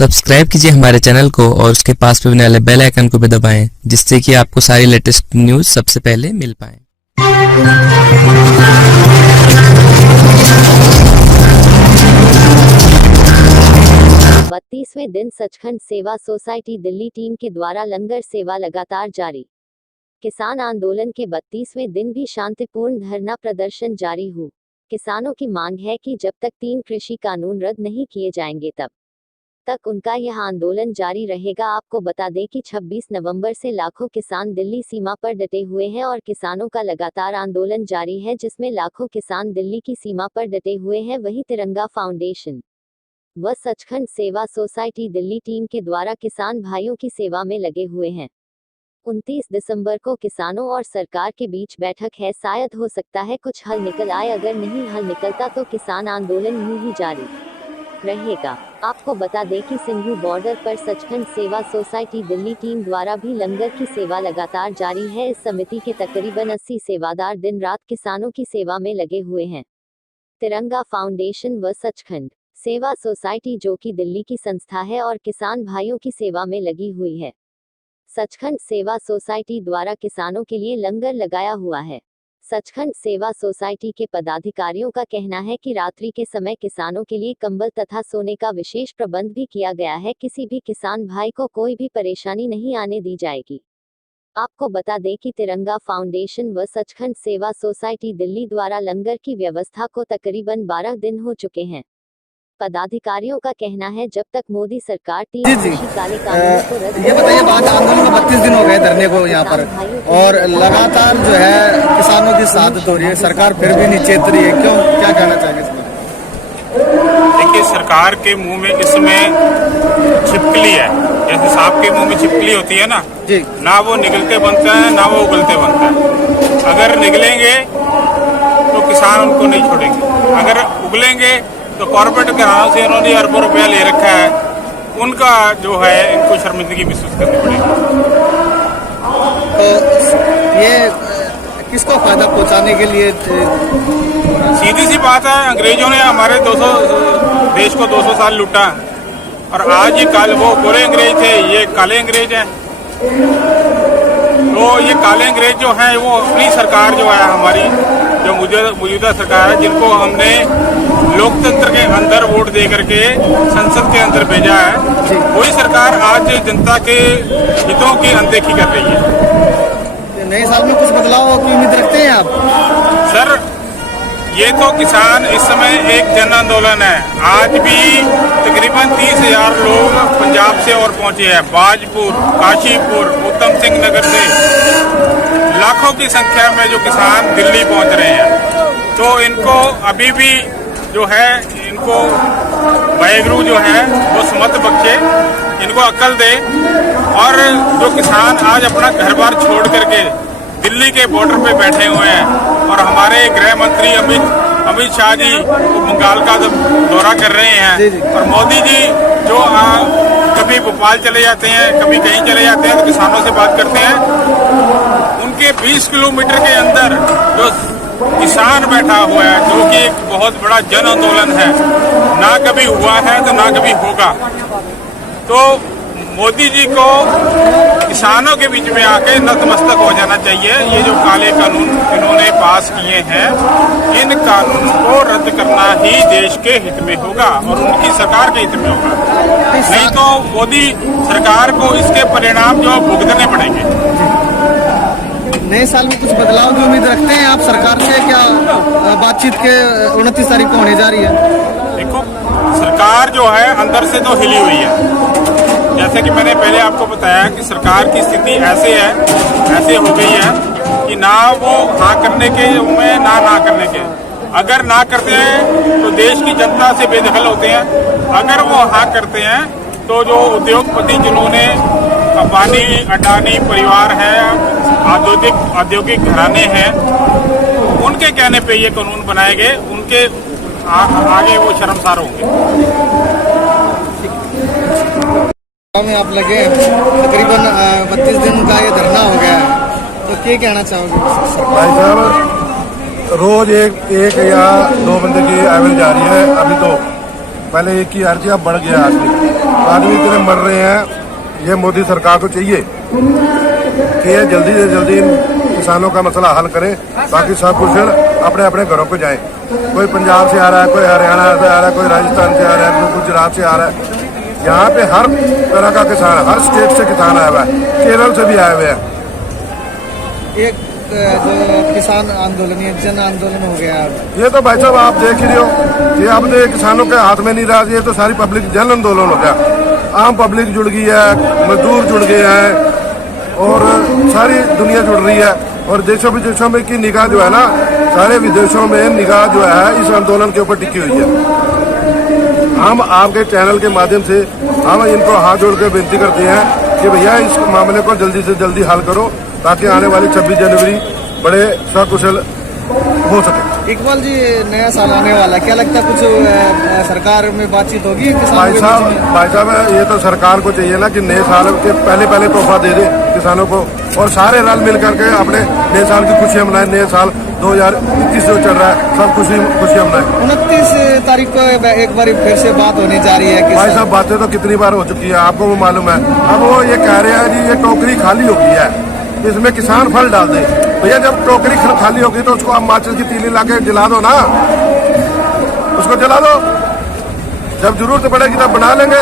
Subscribe कीजिए हमारे channel को और उसके पास में बनने वाले बेल आइकन को भी दबाएं, जिससे कि आपको सारी लेटेस्ट न्यूज़ सबसे पहले मिल पाए। 32वें दिन सचखंड सेवा सोसाइटी दिल्ली टीम के द्वारा लंगर सेवा लगातार जारी। किसान आंदोलन के 32वें दिन भी शांतिपूर्ण धरना प्रदर्शन जारी हुआ। किसानों की मांग है कि जब तक 3 कृषि कानून रद्द नहीं किए जाएंगे तब तक उनका यह आंदोलन जारी रहेगा। आपको बता दें कि 26 नवंबर से लाखों किसान दिल्ली सीमा पर डटे हुए हैं और किसानों का लगातार आंदोलन जारी है, जिसमें लाखों किसान दिल्ली की सीमा पर डटे हुए हैं। वहीं तिरंगा फाउंडेशन व सचखंड सेवा सोसाइटी दिल्ली टीम के द्वारा किसान भाइयों की सेवा में लगे हुए हैं। 29 दिसंबर को किसानों और सरकार के बीच बैठक है। शायद हो सकता है कुछ हल निकल आए। अगर नहीं हल निकलता तो किसान आंदोलन यूं ही जारी रहेगा। आपको बता दें कि सिंघू बॉर्डर पर सचखंड सेवा सोसाइटी दिल्ली टीम द्वारा भी लंगर की सेवा लगातार जारी है। इस समिति के तकरीबन 80 सेवादार दिन रात किसानों की सेवा में लगे हुए हैं। तिरंगा फाउंडेशन व सचखंड सेवा सोसाइटी, जो कि दिल्ली की संस्था है और किसान भाइयों की सेवा में लगी हुई है। सचखंड सेवा सोसाइटी द्वारा किसानों के लिए लंगर लगाया हुआ है। सचखंड सेवा सोसाइटी के पदाधिकारियों का कहना है कि रात्रि के समय किसानों के लिए कंबल तथा सोने का विशेष प्रबंध भी किया गया है। किसी भी किसान भाई को कोई भी परेशानी नहीं आने दी जाएगी। आपको बता दें कि तिरंगा फाउंडेशन व सचखंड सेवा सोसाइटी दिल्ली द्वारा लंगर की व्यवस्था को तकरीबन 12 दिन हो चुके हैं। पदाधिकारियों का कहना है जब तक मोदी सरकार 3 कृषि काले कानूनों को रद्द। ये बताइए, बात आंदोलन को 32 दिन हो गए धरने को यहाँ पर, और लगातार जो है किसानों की शहादत हो रही है, सरकार फिर भी नहीं चेत रही है। क्यों, क्या कहना चाहेंगे इसमें? देखिए, सरकार के मुंह में इसमें छिपकली है। जैसे सांप के मुंह में छिपकली होती है ना जी, ना वो निकलते बनता है ना वो उगलते बनता है। अगर निकलेंगे तो किसान उनको नहीं छोड़ेंगे, अगर उगलेंगे तो कॉर्पोरेट घरानों से इन्होंने अरबों रुपया ले रखा है, उनका जो है इनको शर्मिंदगी महसूस करनी पड़ेगी। तो ये किसको फायदा पहुंचाने के लिए? सीधी सी बात है, अंग्रेजों ने हमारे 200 देश को 200 साल लूटा, और आज ये काले, वो गोरे अंग्रेज थे, ये काले अंग्रेज हैं। तो ये काले अंग्रेज जो हैं वो अपनी सरकार जो है हमारी जो मौजूदा सरकार है, जिनको हमने लोकतंत्र के अंदर वोट दे करके संसद के अंदर भेजा है, वही सरकार आज जनता के हितों की अनदेखी कर रही है। नए साल में कुछ बदलाव की उम्मीद रखते हैं आप? सर, ये तो किसान इस समय एक जन आंदोलन है। आज भी तकरीबन 30,000 लोग पंजाब से और पहुंचे हैं। बाजपुर, काशीपुर, उत्तम सिंह नगर से लाखों की संख्या में जो किसान दिल्ली पहुंच रहे हैं। तो इनको अभी भी जो है, इनको वाहेगुरु जो है वो सुमत बख्शे, इनको अक्ल दे। और जो किसान आज अपना घर बार छोड़ करके दिल्ली के बॉर्डर पे बैठे हुए हैं, और हमारे गृह मंत्री अमित शाह जी वो बंगाल का दौरा कर रहे हैं, और मोदी जी जो कभी भोपाल चले जाते हैं, कभी कहीं चले जाते हैं, तो किसानों से बात करते हैं। उनके 20 किलोमीटर के अंदर जो किसान बैठा हुआ है, जो कि एक बहुत बड़ा जन आंदोलन है, ना कभी हुआ है तो ना कभी होगा। तो मोदी जी को किसानों के बीच में आके नतमस्तक हो जाना चाहिए। ये जो काले कानून इन्होंने पास किए हैं, इन कानूनों को रद्द करना ही देश के हित में होगा और उनकी सरकार के हित में होगा। नहीं तो मोदी सरकार को इसके परिणाम जो भुगतने पड़ेंगे। नए साल में कुछ बदलाव की उम्मीद रखते हैं आप सरकार से? क्या बातचीत के 29 तारीख को होने जा रही है? देखो, सरकार जो है अंदर से तो हिली हुई है। जैसे कि मैंने पहले आपको बताया कि सरकार की स्थिति ऐसे हो गई है कि ना वो हाँ करने के में ना करने के। अगर ना करते हैं तो देश की जनता से बेदखल होते हैं, अगर वो हाँ करते हैं तो जो उद्योगपति जिन्होंने अंबानी अडानी परिवार है, औद्योगिक घराने हैं, उनके कहने पे ये कानून बनाए गए, उनके आगे वो शर्मसार होंगे। में आप लगे तकरीबन 32 दिन का ये धरना हो गया है, तो क्या कहना चाहोगे? भाई साहब, रोज एक या 2 बंदे की एवरेज आ रही है। अभी तो पहले एक की आ रही थी, अब बढ़ गया आदमी। आदमी इतने मर रहे हैं, ये मोदी सरकार को चाहिए कि ये जल्दी से जल्दी इन किसानों का मसला हल करें, बाकी सब कुछ अपने अपने घरों को जाए। कोई पंजाब से आ रहा है, कोई हरियाणा से आ रहा है, कोई राजस्थान से आ रहा है, कोई गुजरात से आ रहा है। यहाँ पे हर तरह का किसान, हर स्टेट से किसान आया हुआ है, केरल से भी आए हुए हैं। एक जो किसान आंदोलन, ये जन आंदोलन हो गया। ये तो भाई साहब आप देख ही रहे हो, ये अब तो किसानों के हाथ में नहीं रहा, ये तो सारी पब्लिक जन आंदोलन हो गया। आम पब्लिक जुड़ गई है, मजदूर जुड़ गए हैं और सारी दुनिया जुड़ रही है। और देशों विदेशों में की निगाह जो है ना, सारे विदेशों में निगाह जो है इस आंदोलन के ऊपर टिकी हुई है। हम आपके चैनल के माध्यम से हम इनको हाथ जोड़ के विनती करते हैं कि भैया इस मामले को जल्दी से जल्दी हल करो, ताकि आने वाली 26 जनवरी बड़े सकुशल हो सके। इकबाल जी, नया साल आने वाला, क्या लगता है कुछ सरकार में बातचीत होगी भाई साहब ये तो सरकार को चाहिए ना कि नए साल के पहले तोहफा दे दे किसानों को, और सारे रल मिल करके अपने नए साल की खुशियां मनाए। नए साल 2021 जो चल रहा है, सब खुशियां मनाए। 29 तारीख को एक बार फिर से बात होने जा रही है। भाई साहब बातें तो कितनी बार हो चुकी है, आपको वो मालूम है। अब वो ये कह रहे हैं जी ये टोकरी खाली हो गई है, इसमें किसान फल डाल दे। भैया जब टोकरी खाली होगी तो उसको आप माचिस की तीली ला के जला दो ना, उसको जला दो, जब जरूरत पड़ेगी तब बना लेंगे।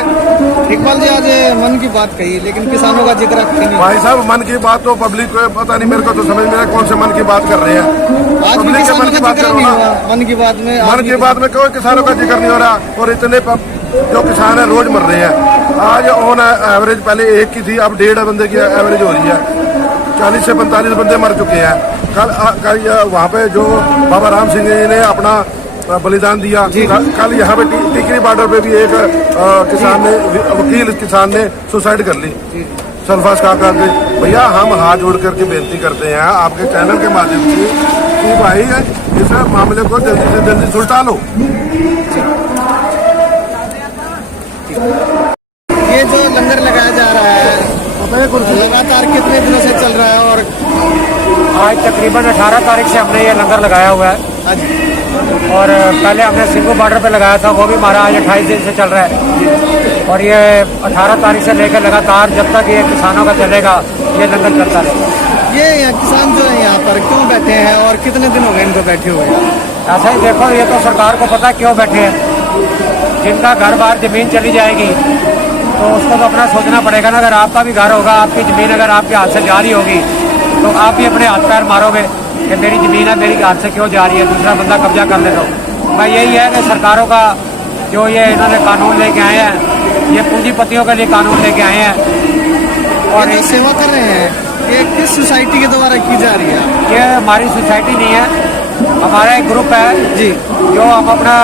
इकबाल जी, आज मन की बात कही, लेकिन किसानों का जिक्र नहीं। भाई साहब मन की बात तो पब्लिक को पता नहीं, मेरे को तो समझ में नहीं कौन से मन की बात कर रहे हैं। पब्लिक के मन की बात करो ना। मन की बात में कोई किसानों का जिक्र नहीं हो रहा, और इतने जो किसान है रोज मर रहे हैं। आज ऑन एवरेज पहले एक की थी, अब 1.5 बंदे की एवरेज हो रही है। 40 से 45 बंदे मर चुके हैं। कल वहाँ पे जो बाबा राम सिंह जी ने अपना बलिदान दिया, कल यहाँ पे टिकरी बॉर्डर पे भी एक किसान ने, वकील किसान ने सुसाइड कर ली सल्फास खा करके। भैया हम हाथ जोड़ करके बेनती करते हैं आपके चैनल के माध्यम से कि भाई इस मामले को जल्दी से जल्दी सुलटा लो। ये जो लंगर लगाया जा रहा है लगातार कितने दिनों से चल रहा है? और आज तकरीबन 18 तारीख से हमने ये लंगर लगाया हुआ है, और पहले हमने सिंगू बॉर्डर पे लगाया था, वो भी हमारा आज 28 दिन से चल रहा है। और ये 18 तारीख से लेकर लगातार जब तक ये किसानों का चलेगा ये लंगर चलता रहेगा। ये किसान जो है यहाँ पर क्यों बैठे हैं और कितने दिन हो गए इनको बैठे हुए? ऐसा ही देखो, ये तो सरकार को पता क्यों बैठे हैं। जिनका घर बार जमीन चली जाएगी तो उसको तो अपना सोचना पड़ेगा ना। अगर आपका भी घर होगा, आपकी ज़मीन अगर आपके हाथ से जा रही होगी तो आप भी अपने हाथ पैर मारोगे कि मेरी ज़मीन है, मेरी हाथ से क्यों जा रही है, दूसरा बंदा कब्जा कर ले। तो भाई यही है कि सरकारों का जो ये इन्होंने कानून लेके आए हैं, ये पूंजीपतियों के लिए कानून लेके आए हैं। और ये सेवा कर रहे हैं, ये किस सोसाइटी के द्वारा की जा रही है? ये हमारी सोसाइटी नहीं है, हमारा एक ग्रुप है जी, जो हम अपना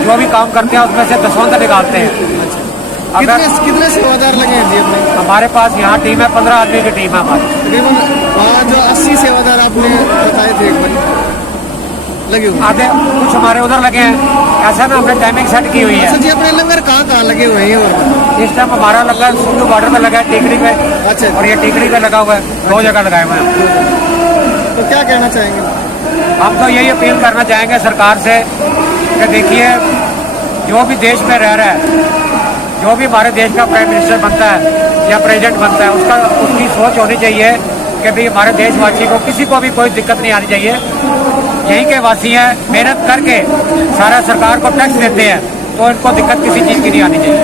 जो भी काम करते हैं उसमें से दसवंत निकालते हैं। कितने सेवादार लगे हैं जी अपने? हमारे पास यहाँ टीम है, 15 आदमी की टीम है हमारी। तकरीबन जो 80 सेवादार आपने बताए थे एक बार लगे हुए, आधे कुछ हमारे उधर लगे हैं। ऐसा ना हमने टाइमिंग सेट की हुई है। अच्छा जी, अपने लंगर कहाँ लगे हुए हैं? इस टाइम हमारा लंगर सिंधु बॉर्डर पे लगा है, टीकरी पे। अच्छा, और ये टीकरी पे लगा हुआ है, 2 जगह लगाए हुए हैं। तो क्या कहना चाहेंगे? हम तो यही अपील करना चाहेंगे सरकार से कि देखिए, जो भी देश में रह रहा है, जो भी हमारे देश का प्राइम मिनिस्टर बनता है या प्रेसिडेंट बनता है, उसकी सोच होनी चाहिए कि भाई हमारे देशवासी को किसी को भी कोई दिक्कत नहीं आनी चाहिए। यहीं के वासी हैं, मेहनत करके सारा सरकार को टैक्स देते हैं, तो इनको दिक्कत किसी चीज़ की नहीं आनी चाहिए।